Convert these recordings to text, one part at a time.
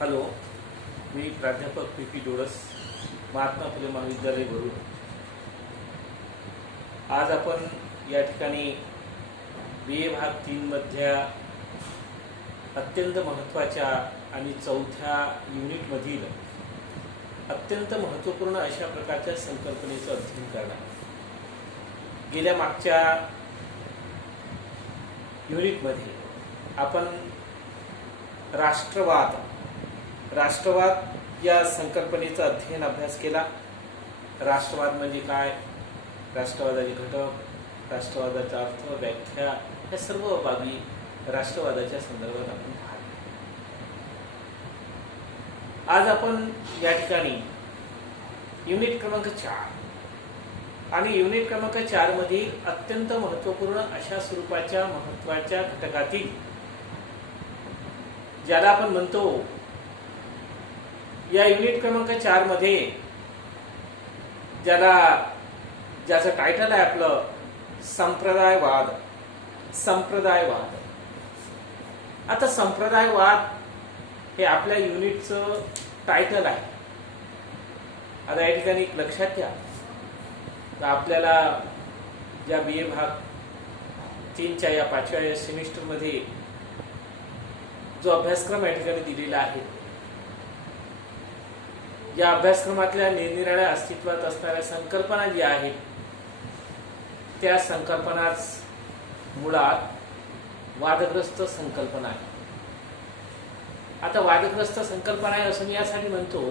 Hello, मी प्राध्यापक P डोळस, महात्मा फुले महाविद्यालय भरूच. आज आपण या ठिकाणी BA भाग 3 मधल्या अत्यंत महत्त्वाच्या आणि चौथ्या युनिटमधील अत्यंत महत्त्वपूर्ण अशा प्रकारच्या संकल्पनेचं अध्ययन करणार. गेल्या मागच्या युनिटमध्ये आपण राष्ट्रवाद या संकल्पनेचा अध्ययन अभ्यास केला. राष्ट्रवाद म्हणजे काय, राष्ट्रवादाचे घटक, राष्ट्रवादाचा अर्थ, व्याख्या, या सर्व बाबी राष्ट्रवादाच्या संदर्भात आपण पाहतो. आज आपण या ठिकाणी युनिट क्रमांक 4 आणि युनिट क्रमांक 4 मधील अत्यंत महत्त्वपूर्ण अशा स्वरूपाच्या महत्त्वाच्या घटकातील ज्याला आपण म्हणतो, या युनिट क्रमांक 4 मध्ये ज्याचं टायटल आहे आपलं संप्रदायवाद. आता संप्रदायवाद हे आपल्या युनिटचं टायटल आहे. आता या ठिकाणी एक लक्षात घ्या, तर आपल्याला ज्या BA भाग 3च्या या 5व्या सेमिस्टरमध्ये जो अभ्यासक्रम या ठिकाणी दिलेला आहे, या अभ्यासक्रमातल्या निरनिराळ्या अस्तित्वात असणाऱ्या संकल्पना ज्या आहेत, त्या संकल्पनाच मुळात वादग्रस्त संकल्पना आहे. आता वादग्रस्त संकल्पना आहे असं मी यासाठी म्हणतो,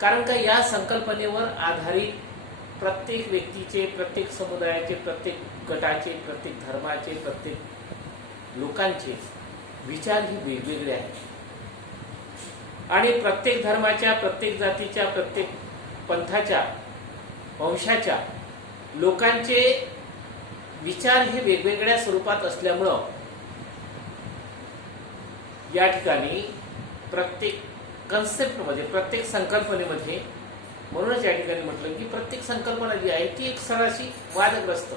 कारण का या संकल्पनेवर आधारित प्रत्येक व्यक्तीचे, प्रत्येक समुदायाचे, प्रत्येक गटाचे, प्रत्येक धर्माचे, प्रत्येक लोकांचे विचार हे वेगवेगळे आहेत. आणि प्रत्येक धर्माच्या, प्रत्येक जातीच्या, प्रत्येक पंथाच्या, वंशाच्या लोकांचे विचार हे वेगवेगळ्या स्वरूपात असल्यामुळं या ठिकाणी प्रत्येक कन्सेप्टमध्ये, प्रत्येक संकल्पनेमध्ये, म्हणूनच या ठिकाणी म्हटलं की प्रत्येक संकल्पना जी आहे ती एक सराशी वादग्रस्त.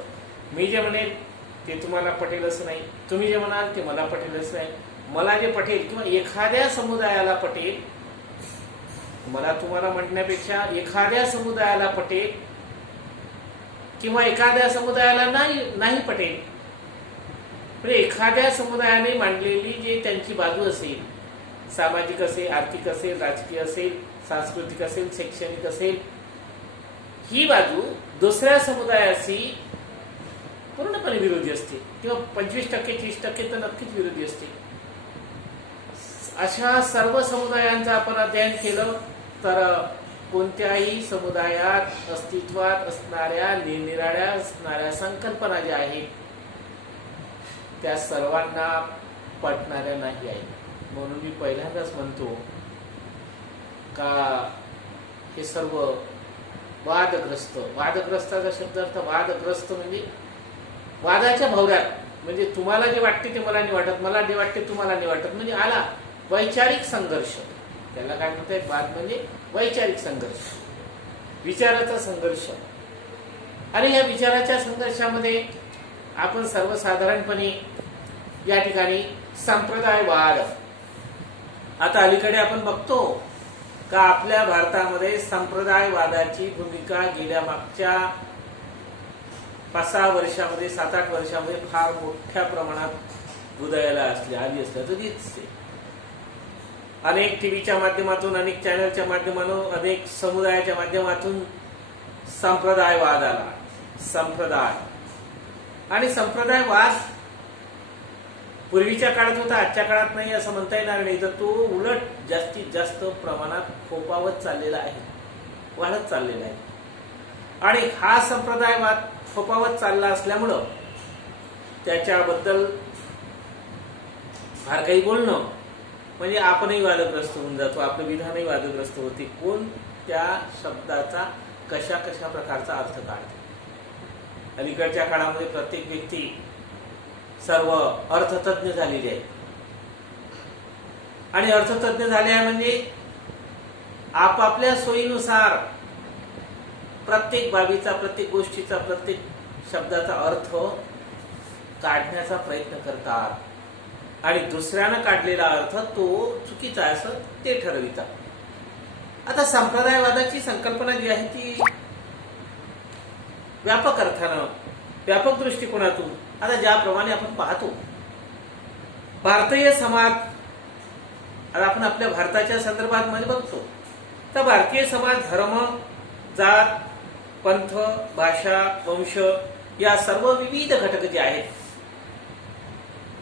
मी जे म्हणेल ते तुम्हाला पटेल असं नाही, तुम्ही जे म्हणाल ते मला पटेल असं नाही. मला जे पटेल किंवा एखाद्या समुदायाला पटेल, मला तुम्हाला म्हणण्यापेक्षा एखाद्या समुदायाला पटेल किंवा एखाद्या समुदायाला नाही पटेल, पण एखाद्या समुदायाने मांडलेली जे त्यांची बाजू असेल, सामाजिक असेल, आर्थिक असेल, राजकीय असेल, सांस्कृतिक असेल, शैक्षणिक असेल, ही बाजू दुसऱ्या समुदायाशी पूर्णपणे विरोधी असते किंवा 25% 30% तर नक्कीच विरोधी असते. अशा सर्व समुदायांचं आपण अध्ययन केलं तर कोणत्याही समुदायात अस्तित्वात असणाऱ्या निरनिराळ्या असणाऱ्या संकल्पना ज्या आहेत त्या सर्वांना पटणाऱ्या नाही आहेत. म्हणून मी पहिल्यांदाच म्हणतो का हे सर्व वादग्रस्ताचा शब्दार्थ वादग्रस्त म्हणजे वादाच्या भोवऱ्यात, म्हणजे तुम्हाला जे वाटते ते मला नाही वाटत, मला जे वाटते तुम्हाला नाही वाटत, म्हणजे आला वैचारिक संघर्ष. त्याला काय म्हणतात, वाद म्हणजे वैचारिक संघर्ष, विचाराचा संघर्ष. आणि या विचाराच्या संघर्षामध्ये आपण सर्वसाधारणपणे या ठिकाणी संप्रदायवाद, आता अलीकडे आपण बघतो का आपल्या भारतामध्ये संप्रदायवादाची भूमिका गेल्या मागच्या 5-6 वर्षामध्ये, 7-8 वर्षामध्ये फार मोठ्या प्रमाणात उदयाला आली असल्याचं दिसते. अनेक टीव्हीच्या माध्यमातून, अनेक चॅनलच्या माध्यमातून, अनेक समुदायाच्या माध्यमातून संप्रदायवाद आला. आणि संप्रदायवाद पूर्वीच्या काळात होता, आजच्या काळात नाही असं म्हणता येणार नाही. तर तो उलट जास्तीत जास्त प्रमाणात फोपावत चाललेला आहे, वाढत चाललेला आहे. आणि हा संप्रदायवाद फोपावत चालला असल्यामुळं त्याच्याबद्दल फार काही बोलणं म्हणजे आपणही वादग्रस्त होऊन जातो, आपलं विधानही वादग्रस्त होते. कोण त्या शब्दाचा कशा प्रकारचा अर्थ काढते. अलीकडच्या काळामध्ये प्रत्येक व्यक्ती सर्व अर्थतज्ञ झालेली आहे. आणि अर्थतज्ञ झाले आहे म्हणजे आपापल्या सोयीनुसार प्रत्येक बाबीचा, प्रत्येक गोष्टीचा, प्रत्येक शब्दाचा अर्थ काढण्याचा प्रयत्न करतात. आणि दुसऱ्यानं काढलेला अर्थ तो चुकीचा आहे असं ते ठरवितात. आता संप्रदायवादाची संकल्पना जी आहे ती व्यापक अर्थानं, व्यापक दृष्टिकोनातून, आता ज्याप्रमाणे आपण पाहतो भारतीय समाज, आता आपण आपल्या भारताच्या संदर्भात मध्ये बघतो तर भारतीय समाज धर्म, जात, पंथ, भाषा, वंश या सर्व विविध घटक जे आहेत,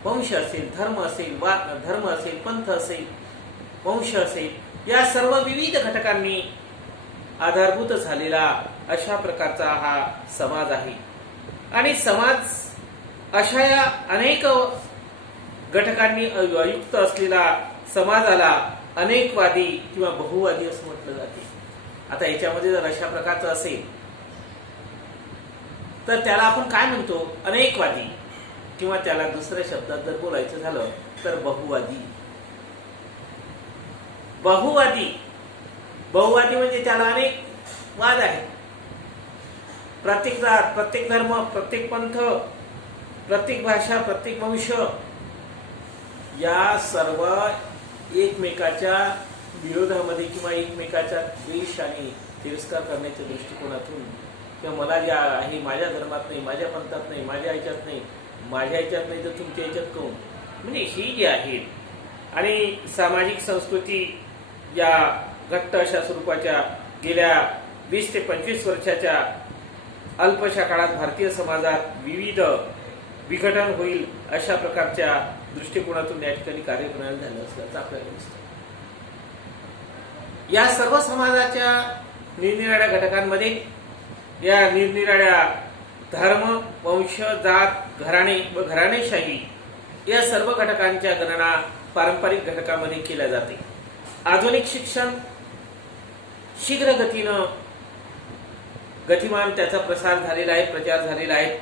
वंश असेल, धर्म असेल, धर्म असेल, पंथ असेल, वंश असेल, या सर्व विविध घटकांनी आधारभूत झालेला अशा प्रकारचा हा समाज आहे. आणि समाज अशा या अनेक घटकांनी युक्त असलेला समाजाला अनेकवादी किंवा बहुवादी असं म्हटलं जाते. आता याच्यामध्ये जर अशा प्रकारचं असेल तर त्याला आपण काय म्हणतो? अनेकवादी, किंवा त्याला दुसऱ्या शब्दात जर बोलायचं झालं तर बहुवादी. बहुवादी म्हणजे त्याला अनेक वाद आहेत. प्रत्येक जात, प्रत्येक धर्म, प्रत्येक पंथ, प्रत्येक भाषा, प्रत्येक वंश या सर्व एकमेकाच्या विरोधामध्ये किंवा एकमेकाचा द्वेष आणि तिरस्कार करण्याच्या दृष्टिकोनातून, किंवा मला जे आहे माझ्या धर्मात नाही, माझ्या पंथात नाही, माझ्या ह्याच्यात नाही, माझ्या ह्याच्यात नाही तर तुमच्या ह्याच्यात कोण, म्हणजे ही जी आहे आणि सामाजिक संस्कृती या घट्ट अशा स्वरूपाच्या गेल्या 20 ते 25 वर्षाच्या अल्पशा काळात भारतीय समाजात विविध विघटन होईल अशा प्रकारच्या दृष्टिकोनातून या ठिकाणी कार्यप्रणाली झालं असल्याचं आपल्याला दिसतं. या सर्व समाजाच्या निरनिराळ्या घटकांमध्ये या निरनिराळ्या धर्म, वंश, जात, घराणे व घराणेशाही या सर्व घटकांच्या गणना पारंपरिक घटकामध्ये केल्या जाते. आधुनिक शिक्षण शीघ्र गतीनं गतिमान त्याचा प्रसार झालेला आहे, प्रचार झालेला आहे.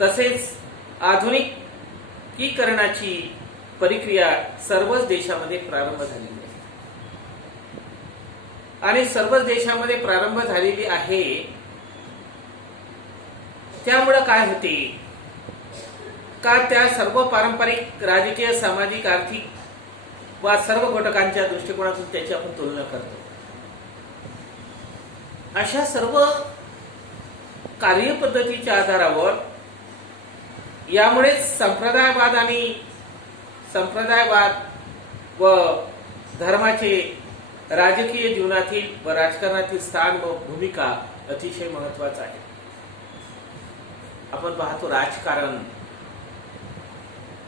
तसेच आधुनिकीकरणाची प्रक्रिया सर्वच देशामध्ये प्रारंभ झालेली आहे आणि सर्वच देशामध्ये प्रारंभ झालेली आहे. त्यामुळे काय होते का त्या सर्व पारंपरिक राजकीय, सामाजिक, आर्थिक वा सर्व घटकांच्या दृष्टिकोनातून त्याची आपण तुलना करतो. अशा सर्व कार्यपद्धतीच्या आधारावर यामुळे संप्रदायवाद व धर्माचे राजकीय जीवनातील व राजकारणातील स्थान व भूमिका अतिशय महत्वाचा आहे. आपण पाहतो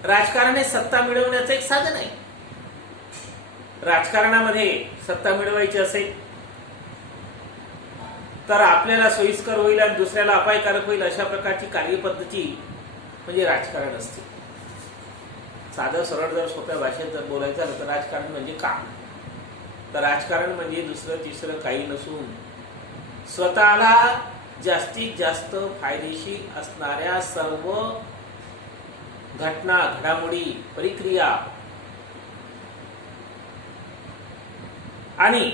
राजकारण हे सत्ता मिळवण्याचं एक साधन आहे. राजकारणामध्ये सत्ता मिळवायची असेल तर आपल्याला सोयीस्कर होईल आणि दुसऱ्याला अपायकारक होईल अशा प्रकारची कार्यपद्धती म्हणजे राजकारण असते. साधं सरळ जर सोप्या भाषेत जर बोलायचं झालं तर राजकारण म्हणजे काम. तर राजकारण म्हणजे दुसरं तिसरं काही नसून स्वतःला जास्तीत जास्त फायदेशीर असणाऱ्या सर्व घटना, घडामोडी, प्रक्रिया आणि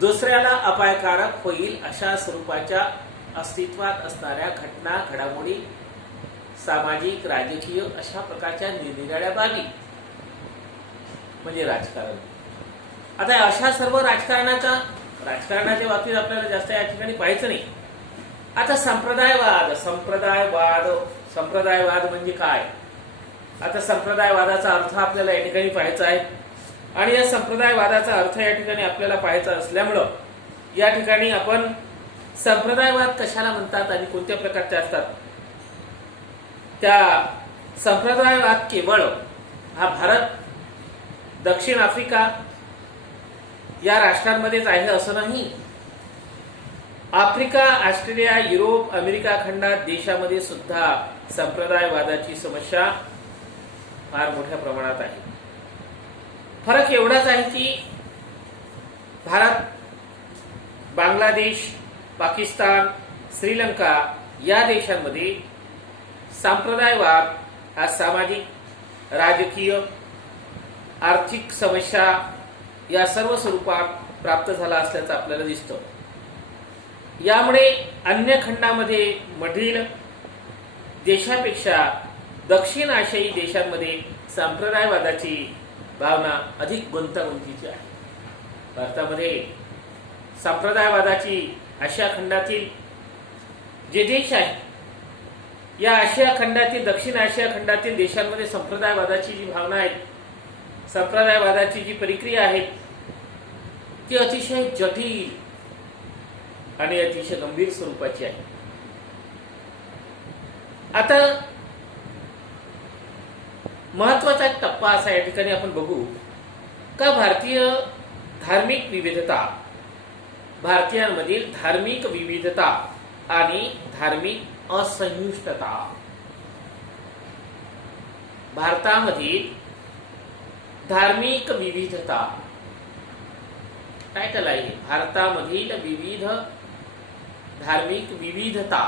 दुसऱ्याला अपायकारक होईल अशा स्वरूपाच्या अस्तित्वात असणाऱ्या घटना, घडामोडी, सामाजिक, राजकीय अशा प्रकारच्या निरनिराळ्या बाबी म्हणजे राजकारण. आता अशा सर्व राजकारणाच्या बाबतीत आपल्याला जास्त या ठिकाणी पाहायचं नाही. आता संप्रदायवाद म्हणजे काय? आता संप्रदायवादाचा अर्थ आपल्याला या ठिकाणी पाहायचा आहे आणि या संप्रदायवादाचा अर्थ या ठिकाणी आपल्याला पाहायचा असल्यामुळं या ठिकाणी आपण संप्रदायवाद कशाला म्हणतात आणि कोणत्या प्रकारचे असतात, त्या संप्रदायवाद केवळ हा भारत, दक्षिण आफ्रिका या राष्ट्रांमध्येच आहे असं नाही. आफ्रिका, ऑस्ट्रेलिया, युरोप, अमेरिका खंडात देशामध्ये सुद्धा संप्रदायवादाची समस्या फार मोठ्या प्रमाणात आहे. फरक एवढाच आहे की भारत, बांगलादेश, पाकिस्तान, श्रीलंका या देशांमध्ये संप्रदायवाद हा सामाजिक, राजकीय, आर्थिक समस्या या सर्व स्वरूपात प्राप्त झाला असल्याचं आपल्याला दिसतं. यामुळे अन्य खंडामध्ये मधील देशापेक्षा दक्षिण आशियाई देशांमध्ये संप्रदायवादाची भावना अधिक गुंतागुंतीची आहे. भारतामध्ये संप्रदायवादाची आशिया खंडातील जे देश आहेत, या आशिया खंडातील, दक्षिण आशिया खंडातील देशांमध्ये संप्रदायवादाची जी भावना आहे, संप्रदायवादाची जी प्रक्रिया आहे, ती अतिशय जटिल आणि अतिशय गंभीर स्वरूपाची आहे. आता महत्वाचा एक टप्पा असा या ठिकाणी आपण बघू का भारतीय धार्मिक विविधता, भारतीयांमधील धार्मिक विविधता आणि धार्मिक असंहिष्णुता, भारतामधील धार्मिक विविधता, टायटल आहे भारतामधील विविध धार्मिक विविधता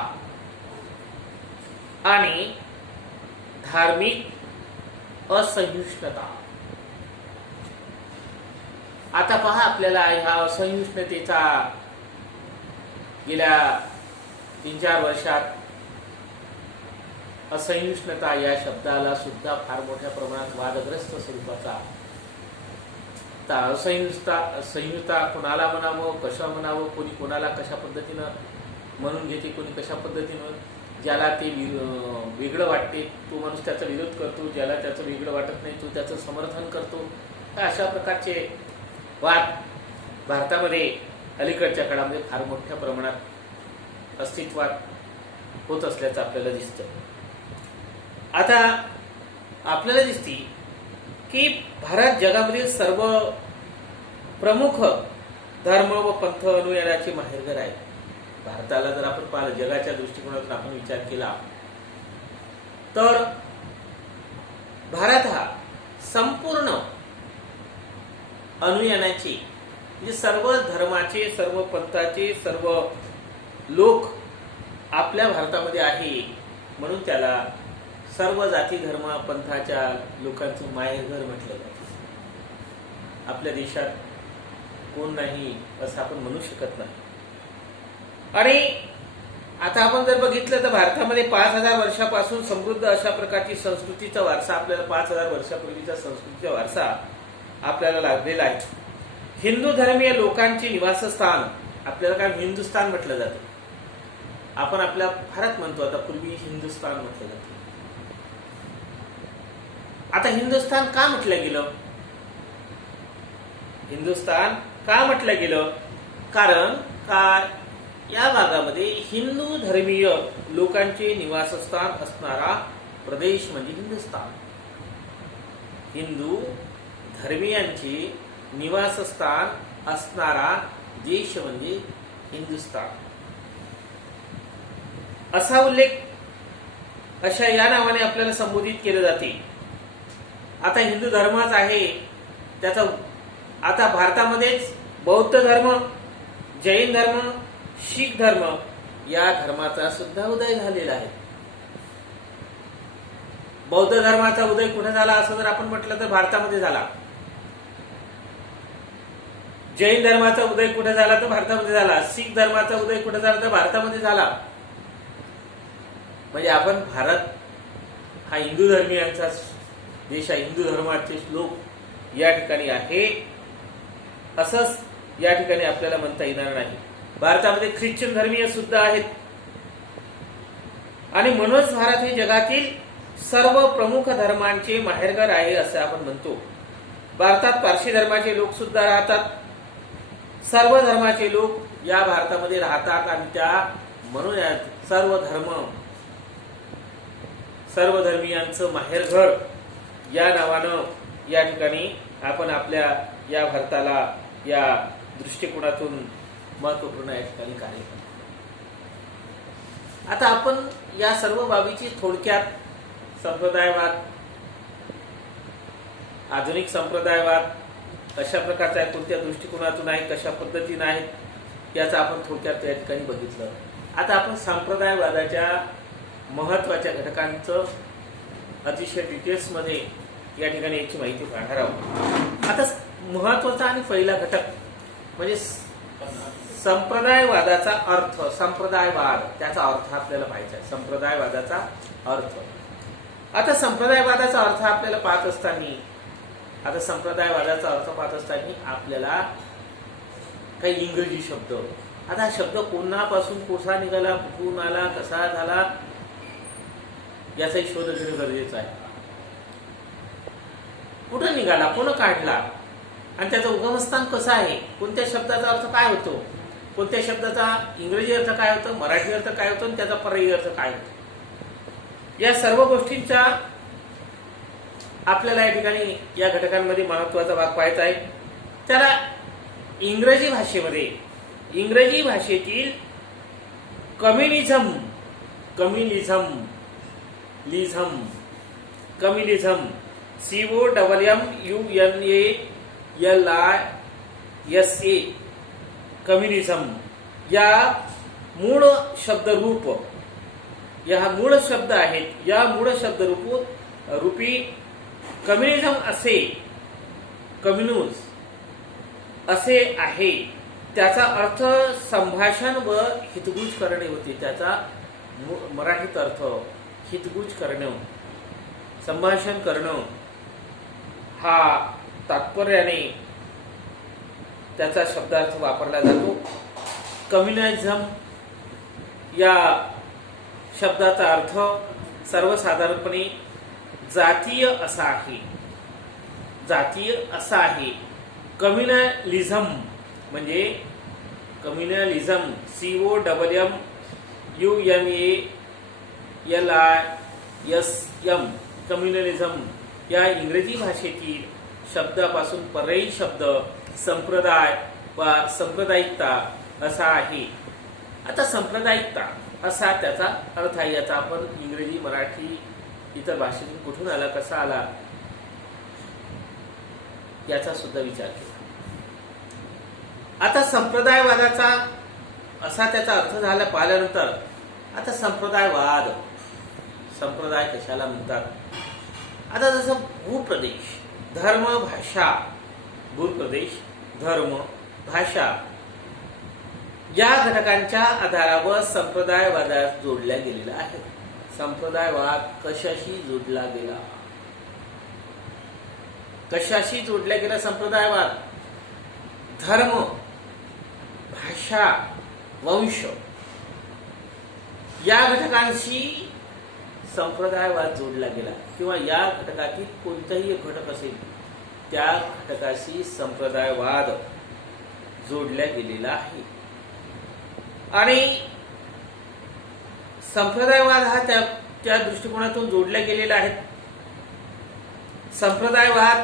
आणि धार्मिक असहिष्णुता. आता पहा, आपल्याला ह्या असहिष्णुतेचा गेल्या 3-4 वर्षात असहिष्णुता या शब्दाला सुद्धा फार मोठ्या प्रमाणात वादग्रस्त स्वरूपाचा, असहिष्णुता कोणाला म्हणावं, कशा म्हणावं, कोणी कोणाला कशा पद्धतीनं म्हणून घेते, कोणी कशा पद्धतीनं, ज्याला ते वेगळं वाटते तो माणूस त्याचा विरोध करतो, ज्याला त्याचं वेगळं वाटत नाही तो त्याचं समर्थन करतो. अशा प्रकारचे वाद भारतामध्ये अलीकडच्या काळामध्ये फार मोठ्या प्रमाणात अस्तित्वात होत असल्याचं आपल्याला दिसतं. आता आपल्याला दिसते की भारत जगामधील सर्व प्रमुख धर्म व पंथ अनुयायांची माहेरघर आहे. भारताला जर आपण पाहिलं, जगाच्या दृष्टिकोनातून आपण विचार केला तर भारत हा संपूर्ण अनुयायांचे, म्हणजे सर्व धर्माचे, सर्व पंथाचे, सर्व लोक आपल्या भारतामध्ये आहे, म्हणून त्याला सर्व जाती धर्म पंथाच्या लोकांचं माहेरघर म्हटलं जातं. आपल्या देशात कोण नाही असं आपण म्हणू शकत नाही. आणि आता आपण जर बघितलं तर भारतामध्ये 5000 वर्षापासून समृद्ध अशा प्रकारची संस्कृतीचा वारसा, आपल्याला 5000 वर्षापूर्वीचा संस्कृतीचा वारसा आपल्याला लाभलेला आहे. हिंदू धर्मीय लोकांचे निवासस्थान, आपल्याला काय हिंदुस्थान म्हटलं जातं, आपण आपल्या भारत म्हणतो, आता पूर्वी हिंदुस्थान म्हटलं जातं. आता हिंदुस्थान का म्हटलं गेलं? हिंदुस्थान का म्हटलं गेलं? कारण का या भागामध्ये हिंदू धर्मीय लोकांचे निवासस्थान असणारा प्रदेश म्हणजे हिंदुस्थान. हिंदू धर्मीयांचे निवासस्थान असणारा देश म्हणजे हिंदुस्थान असा उल्लेख अशा या नावाने आपल्याला संबोधित केले जाते. आता हिंदू धर्मच आहे त्याचा, आता भारतामध्येच बौद्ध धर्म, जैन धर्म, शीख धर्म या धर्माचा सुद्धा उदय झालेला आहे. बौद्ध धर्माचा उदय कुठे झाला असं जर आपण म्हटलं तर भारतामध्ये झाला. जैन धर्माचा उदय कुठे झाला तर भारतामध्ये झाला. शीख धर्माचा उदय कुठे झाला तर भारतामध्ये झाला. म्हणजे आपण भारत हा हिंदू धर्मीयांचा देश आहे, हिंदू धर्माचे लोक या ठिकाणी आहे असंच या ठिकाणी आपल्याला म्हणता येणार नाही. भारतामध्ये ख्रिश्चन धर्मीय सुद्धा आहेत आणि म्हणूनच भारत हे जगातील सर्व प्रमुख धर्मांचे माहेरघर आहे असं आपण म्हणतो. भारतात पारशी धर्माचे लोक सुद्धा राहतात. सर्व धर्माचे लोक या भारतामध्ये राहतात आणि त्या म्हणून सर्व धर्मीयांचं माहेरघर या नावानं या ठिकाणी आपण आपल्या या भारताला या दृष्टिकोनातून महत्वपूर्ण या ठिकाणी कार्य करतो. आता आपण या सर्व बाबीची थोडक्यात संप्रदायवाद, आधुनिक संप्रदायवाद कशा प्रकारचा आहे, कोणत्या दृष्टिकोनातून आहे, कशा पद्धतीने आहेत याचा आपण थोडक्यात या ठिकाणी बघितलं. आता आपण संप्रदायवादाच्या महत्वाच्या घटकांचं अतिशय डिटेल्समध्ये या ठिकाणी याची माहिती पाहणार आहोत. आता महत्वाचा आणि पहिला घटक म्हणजे संप्रदायवादाचा अर्थ. संप्रदायवाद त्याचा अर्थ आपल्याला पाहिजे. संप्रदायवादाचा अर्थ आता संप्रदायवादाचा अर्थ आपल्याला पाहत असताना आपल्याला काही इंग्रजी शब्द, आता हा शब्द कोणापासून कसा निघाला, कुठून आला, कसा झाला, याचाही शोध घेणं गरजेचं आहे. कुठं निघाला, कोण काढला, आणि त्याचं उगमस्थान कसं आहे, कोणत्या शब्दाचा अर्थ काय होतो, कोणत्या शब्दाचा इंग्रजी अर्थ काय होतो, मराठी अर्थ काय होतो, आणि त्याचा पर्यायी अर्थ काय होतो, या सर्व गोष्टींचा आपल्याला या ठिकाणी या घटकांमध्ये महत्वाचा भाग पाहायचा आहे. त्याला इंग्रजी भाषेतील कम्युनिझम COMMUNALISA कम्युनिझम या मूळ शब्दरूप, या मूळ शब्द आहेत, या मूळ शब्दरूपी कम्युनिझम असे आहे. त्याचा अर्थ संभाषण व हितगुज करणे होते. त्याचा मराठीत अर्थ हितगुज करणं, संभाषण करणं हा तात्पर्याने त्याचा शब्दार्थ वापरला जातो. कम्युनिझम या शब्दाचा अर्थ सर्वसाधारणपणे जातीय असा आहे. कम्युनलिझम म्हणजे कम्युनलिझम COMMUNALISM कम्युनलिझम या इंग्रजी भाषेतील शब्दापासून पर्यायी शब्द संप्रदाय वा सांप्रदायिकता असा आहे. आता सांप्रदायिकता असा त्याचा अर्थ आहे. याचा आपण इंग्रजी, मराठी, इतर भाषेतून कुठून आला, कसा आला, याचा सुद्धा विचार केला. आता संप्रदायवादाचा असा त्याचा अर्थ झाला पाहिल्यानंतर आता संप्रदाय कशाला म्हणतात. आता जसं भूप्रदेश, धर्म, भाषा, भूप्रदेश, धर्म, भाषा या घटकांच्या आधारावर संप्रदायवादात जोडल्या गेलेला आहे. संप्रदायवाद कशाशी जोडला गेला संप्रदायवाद? धर्म, भाषा, वंश या घटकांशी संप्रदायवाद जोडला गेला, किंवा या घटकातील कोणताही एक घटक असेल त्या घटकाशी संप्रदायवाद जोडल्या गेलेला आहे. आणि संप्रदायवाद हा त्या दृष्टिकोनातून जोडल्या गेलेला आहे. संप्रदायवाद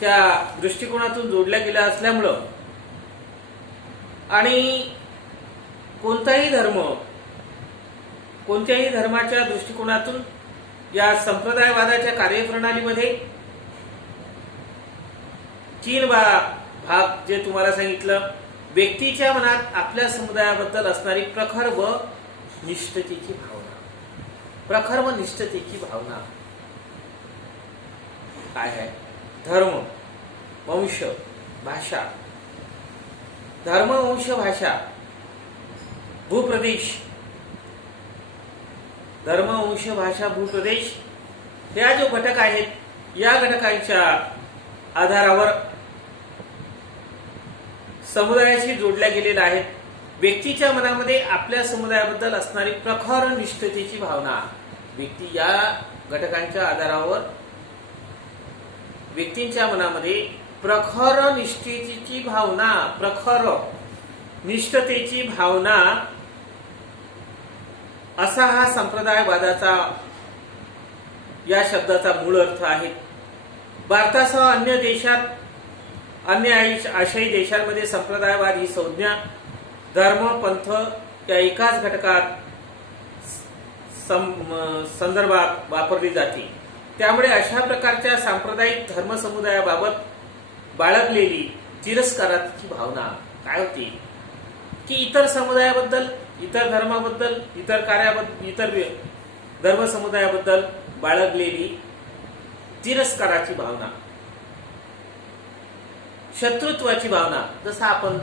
त्या दृष्टिकोनातून जोडल्या गेला असल्यामुळं आणि कोणत्याही धर्माच्या दृष्टिकोनातून या संप्रदायवादाच्या कार्यप्रणालीमध्ये 3 भाग जे तुम्हाला सांगितलं, व्यक्तीच्या मनात आपल्या समुदायाबद्दल असणारी प्रखर व निष्ठतेची भावना काय आहे? धर्म, वंश, भाषा, भूप्रदेश, धर्म, वंश, भाषा, भूप्रदेश या जो घटक आहेत, या घटकांच्या आधारावर समुदायाशी जोडल्या गेलेल्या आहेत. व्यक्तीच्या मनामध्ये आपल्या समुदायाबद्दल असणारी प्रखर निष्ठतेची भावना, व्यक्ती या घटकांच्या आधारावर व्यक्तींच्या मनामध्ये प्रखर निष्ठतेची भावना असा हा संप्रदायवादाचा या शब्दाचा मूळ अर्थ आहे. भारतासह अन्य आशियाई देशांमध्ये संप्रदायवाद ही संज्ञा धर्म, पंथ या एकाच घटकात संदर्भात वापरली जाते. त्यामुळे अशा प्रकारच्या सांप्रदायिक धर्मसमुदायाबाबत बाळगलेली तिरस्काराची भावना काय होती की इतर समुदायाबद्दल, इतर धर्माबद्दल, इतर कार्याबद्दल, इतर धर्मसमुदायाबद्दल बाळगलेली तिरस्काराची भावना, शत्रुत्वाची भावना. जसं आपण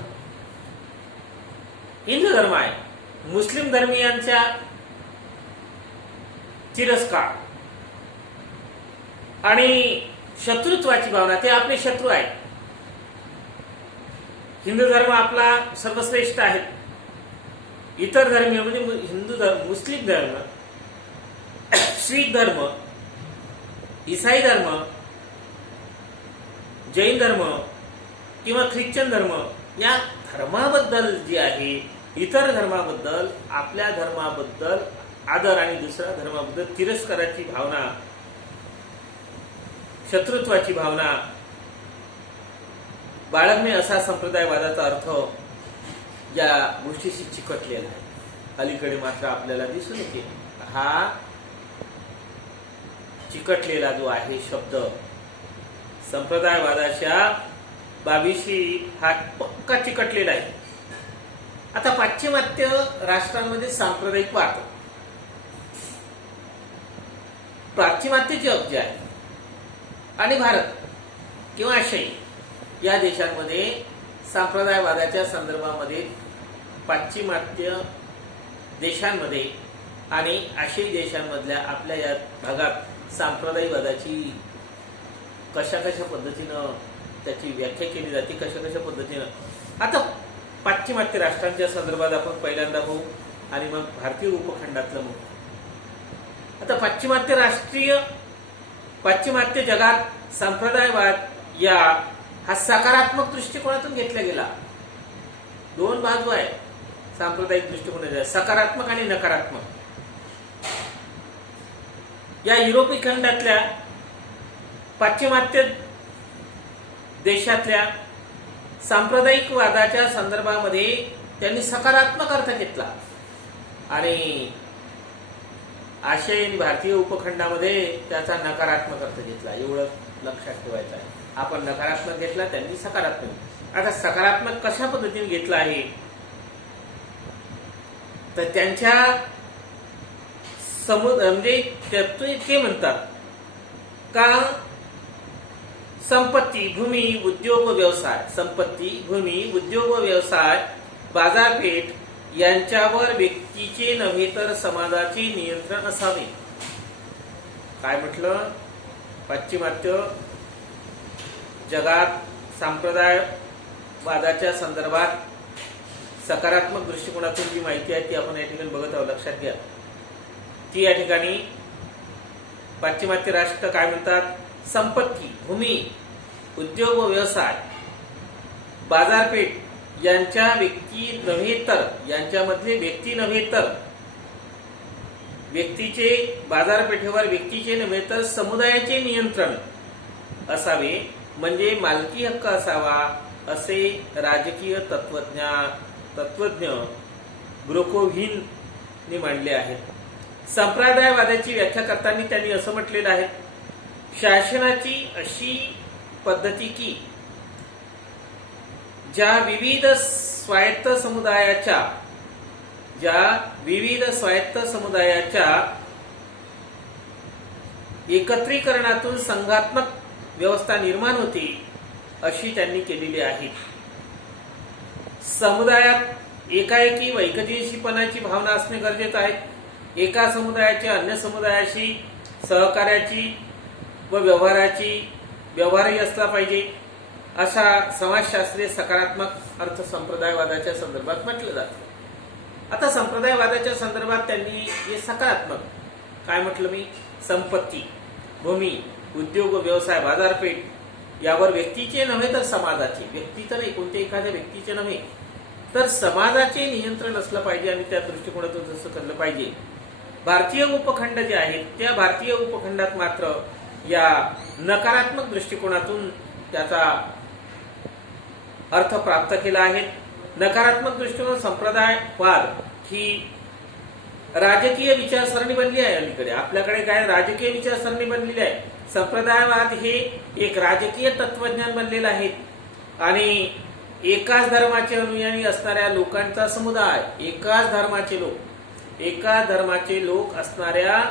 हिंदू धर्म आहे, मुस्लिम धर्मीयांच्या तिरस्कार आणि शत्रुत्वाची भावना, ते आपले शत्रू आहेत. हिंदू धर्म आपला सर्वश्रेष्ठ आहे. इतर धर्मीय म्हणजे हिंदू धर्म, मुस्लिम धर्म, शीख धर्म, ईसाई धर्म, जैन धर्म किंवा ख्रिश्चन धर्म या धर्माबद्दल जी आहे, इतर धर्माबद्दल, आपल्या धर्माबद्दल आदर आणि दुसऱ्या धर्माबद्दल तिरस्काराची भावना, शत्रुत्वाची भावना बाळगणे असा संप्रदायवादाचा अर्थ या गोष्टीशी चिकटलेला आहे. अलीकडे मात्र आपल्याला दिसून येते हा चिकटलेला जो आहे शब्द संप्रदायवादाच्या बाबीशी हा पक्का चिकटलेला आहे. आता पाश्चिमात्य राष्ट्रांमध्ये सांप्रदायिक वाद, पाश्चिमात्य जग जे आहे आणि भारत किंवा आशिया या देशांमध्ये संप्रदायवादाच्या संदर्भामध्ये पाश्चिमात्य देशांमध्ये आणि आशियाई देशांमधल्या आपल्या या भागात सांप्रदायिकवादाची कशा कशा पद्धतीनं त्याची व्याख्या केली जाते, कशा कशा पद्धतीनं आता पाश्चिमात्य राष्ट्रांच्या संदर्भात आपण पहिल्यांदा पाहू आणि मग भारतीय उपखंडातलं मग. आता पाश्चिमात्य जगात संप्रदायवाद या हा सकारात्मक दृष्टिकोनातून घेतला गेला. दोन बाजू आहे सांप्रदायिक दृष्टिकोनाच्या, सकारात्मक आणि नकारात्मक. या युरोपीय खंडातल्या पाश्चिमात्य देशातल्या सांप्रदायिकवादाच्या संदर्भामध्ये त्यांनी सकारात्मक अर्थ घेतला आणि आशियाई आणि भारतीय उपखंडामध्ये त्याचा नकारात्मक अर्थ घेतला. एवढं लक्षात ठेवायचं आहे. आपण नकारात्मक घेतला, त्यांनी सकारात्मक. आता सकारात्मक कशा पद्धतीने घेतला आहे तर त्यांच्या म्हणजे ते म्हणतात का संपत्ती, भूमी, उद्योग व व्यवसाय, संपत्ती, भूमी, उद्योग व व्यवसाय, बाजारपेठ यांच्यावर व्यक्तीचे नव्हे तर समाजाचे नियंत्रण असावे. काय म्हटलं? पाश्चिमात्य जगात संप्रदायवादाच्या संदर्भात सकारात्मक दृष्टिकोनातून जी माहिती आहे ती आपण या ठिकाणी बघत आहोत. लक्षात घ्या. ती या ठिकाणी पाश्चिमात्य राष्ट्र काय म्हणतात? संपत्ती, भूमी, उद्योग व व्यवसाय, बाजारपेठ यांच्या व्यक्ती नव्हे तर, यांच्यामधले व्यक्ती नव्हे तर, व्यक्तीचे बाजारपेठेवर व्यक्तीचे नव्हे तर समुदायाचे नियंत्रण असावे, म्हणजे मालकी हक्क असावा, असे राजकीय तत्वज्ञ ब्रोकोव्हिनने मांडले आहेत. संप्रदायवादाची व्याख्या करताना त्यांनी असं म्हटलेलं आहे, शासनाची अशी पद्धती की ज्या विविध स्वायत्त समुदायाच्या एकत्रीकरणातून संघात्मक व्यवस्था निर्माण होते अशी त्यांनी केलेली आहे. समुदायात एकाएकी वैकल्पिकपणाची भावना असणे गरजेचे आहे. एका समुदायाच्या अन्य समुदायाशी सहकार्याची व व्यवहारही असला पाहिजे, असा समाजशास्त्रीय सकारात्मक अर्थ संप्रदायवादाच्या संदर्भात म्हटलं जातं. आता संप्रदायवादाच्या संदर्भात त्यांनी हे सकारात्मक काय म्हटलं मी? संपत्ती, भूमी, उद्योग व व्यवसाय, बाजारपेठ यावर व्यक्तीचे नव्हे तर समाजाचे, व्यक्तीचं नाही, कोणत्या एखाद्या व्यक्तीचे नव्हे तर समाजाचे नियंत्रण असलं पाहिजे आणि त्या दृष्टिकोनातून जसं केलं पाहिजे. भारतीय उपखंड जे आहेत त्या भारतीय उपखंडात मात्र या नकारात्मक दृष्टिकोनातून त्याचा अर्थ प्राप्त केला आहे. नकारात्मक दृष्टिकोन संप्रदायवाद ही राजकीय विचारसरणी बनली आहे. अलीकडे आपल्याकडे काय राजकीय विचारसरणी बनलेली आहे. संप्रदायवाद हे एक राजकीय तत्वज्ञान बनलेलं आहे आणि एकाच धर्माचे अनुयायी असणाऱ्या लोकांचा समुदाय, एकाच धर्माचे लोक असणाऱ्या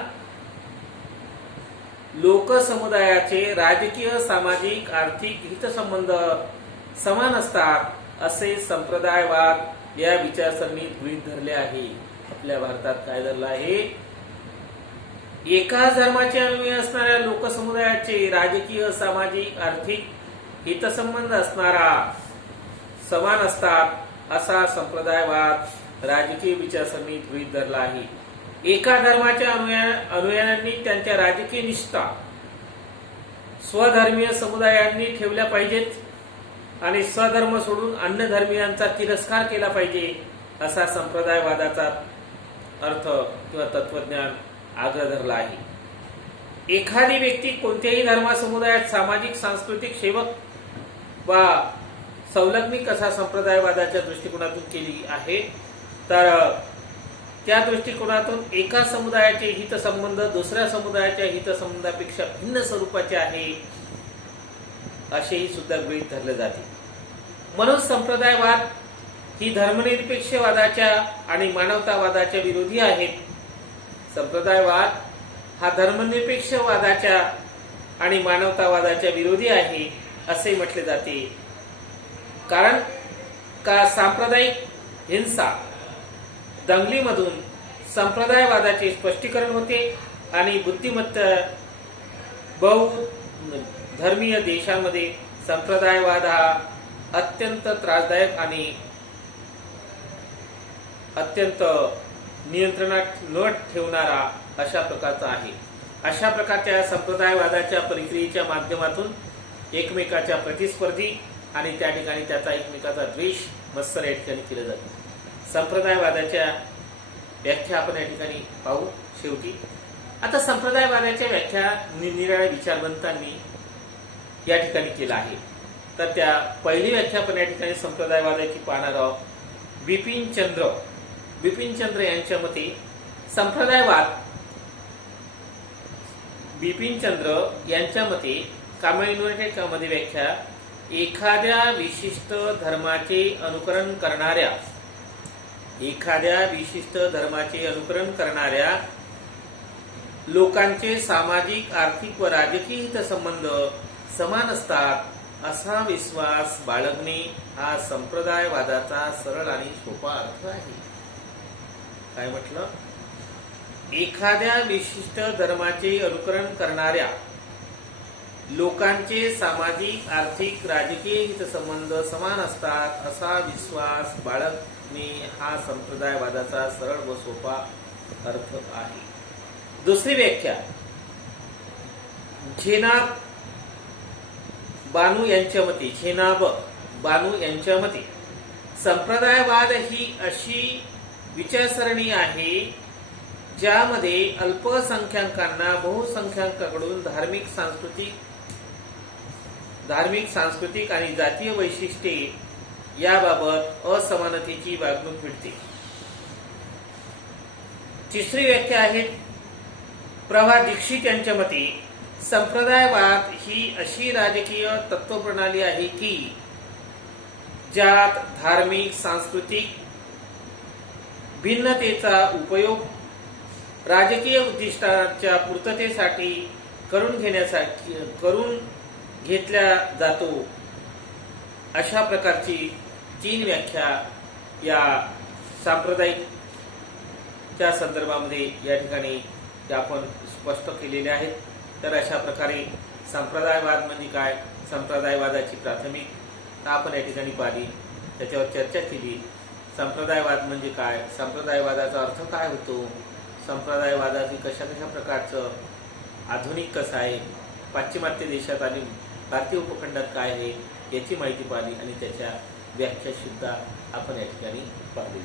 लोकसमुदायाचे राजकीय, सामाजिक, आर्थिक हितसंबंध समान असतात असे संप्रदायवाद या विचारसरणीत गृहीत धरले आहे. आपल्या भारतात काय धरलं आहे? एकाच धर्माचे अनुयायी असणाऱ्या लोकसमुदायाचे राजकीय, सामाजिक, आर्थिक हितसंबंध असणारा समान असतात असा संप्रदायवाद राजकीय विचारसरणीत गृहीत धरला आहे. एका धर्माच्या अनुयायांनी त्यांच्या राजकीय निष्ठा स्वधर्मीय समुदायांनी ठेवल्या पाहिजेत आणि स्वधर्म सोडून अन्य धर्मीयांचा तिरस्कार केला पाहिजे असा संप्रदायवादाचा अर्थ किंवा तत्वज्ञान आग्रह धरला आहे. एखादी व्यक्ती कोणत्याही धर्मसमुदायात सामाजिक, सांस्कृतिक, सेवक वा संलग्निक असा संप्रदायवादाच्या दृष्टिकोनातून केली आहे तर त्या दृष्टिकोनातून एका समुदायाचे हितसंबंध दुसऱ्या समुदायाच्या हितसंबंधापेक्षा भिन्न स्वरूपाचे आहे असेही सुद्धा गृहीत धरले जाते. म्हणून संप्रदायवाद ही धर्मनिरपेक्षवादाच्या आणि मानवतावादाच्या विरोधी आहेत. संप्रदायवाद हा धर्मनिरपेक्षवादाच्या आणि मानवतावादाच्या विरोधी आहे असे म्हटले जाते. कारण का सांप्रदायिक हिंसा दंगलीमधून संप्रदायवादाचे स्पष्टीकरण होते आणि बुद्धिमत्त बहुधर्मीय देशांमध्ये संप्रदायवाद हा अत्यंत त्रासदायक आणि अत्यंत नियंत्रणात न ठेवणारा अशा प्रकारचा आहे. अशा प्रकारच्या संप्रदायवादाच्या प्रक्रियेच्या माध्यमातून एकमेकाच्या प्रतिस्पर्धी आणि त्या ठिकाणी त्याचा एकमेकाचा द्वेष मत्सर या ठिकाणी केला जातो. संप्रदायवादाच्या व्याख्या आपण या ठिकाणी पाहू. शेवटी आता संप्रदायवादाच्या व्याख्या निरनिराळ्या विचारवंतांनी या ठिकाणी केला आहे. तर त्या पहिली व्याख्या आपण या ठिकाणी संप्रदायवादाची पाहणार आहोत. बिपिन चंद्र यांच्या मते संप्रदायवाद बिपिन चंद्र यांच्या मते कामेन्युटेमध्ये व्याख्या एखाद्या विशिष्ट धर्माचे अनुकरण करणाऱ्या लोकांचे सामाजिक, आर्थिक व राजकीय हितसंबंध समान असतात असा विश्वास बाळगणे हा संप्रदायवादाचा सरळ आणि सोपा अर्थ आहे. काय म्हटलं? एखाद्या विशिष्ट धर्माचे अनुकरण करणाऱ्या लोकांचे सामाजिक, आर्थिक, राजकीय हितसंबंध समान असतात असा विश्वास बाळगणे हा संप्रदायवादाचा सरळ व सोपा अर्थ आहे. दुसरी व्याख्या झेनाब बानू यांच्या मते संप्रदायवाद ही अशी विचारसरणी आहे ज्यामध्ये अल्पसंख्याकांना बहुसंख्याकांकडून धार्मिक, सांस्कृतिक आणि जातीय वैशिष्ट्ये याबाबत असमानतेची वागणूक मिळते. तिसरी व्याख्या आहे प्रभा दीक्षित यांच्या मते संप्रदायवाद ही अशी राजकीय तत्वप्रणाली आहे की ज्यात धार्मिक, सांस्कृतिक भिन्नतेचा उपयोग राजकीय उद्दिष्टांच्या पूर्ततेसाठी करून घेतला जातो. अशा प्रकारची 3 व्याख्या या सांप्रदायिकच्या संदर्भामध्ये या ठिकाणी आपण स्पष्ट केलेल्या आहेत. तर अशा प्रकारे संप्रदायवाद म्हणजे काय, संप्रदायवादाची प्राथमिकता आपण या ठिकाणी पाहिली, त्याच्यावर चर्चा केली. संप्रदायवाद म्हणजे काय, संप्रदायवादाचा अर्थ काय होतो, संप्रदायवादाची कशा प्रकारचं आधुनिक कसं आहे, पाश्चिमात्य देशात आणि भारतीय उपखंडात काय आहे याची माहिती पाहिली आणि त्याच्या व्याख्या सुद्धा आपण या ठिकाणी पाहिली.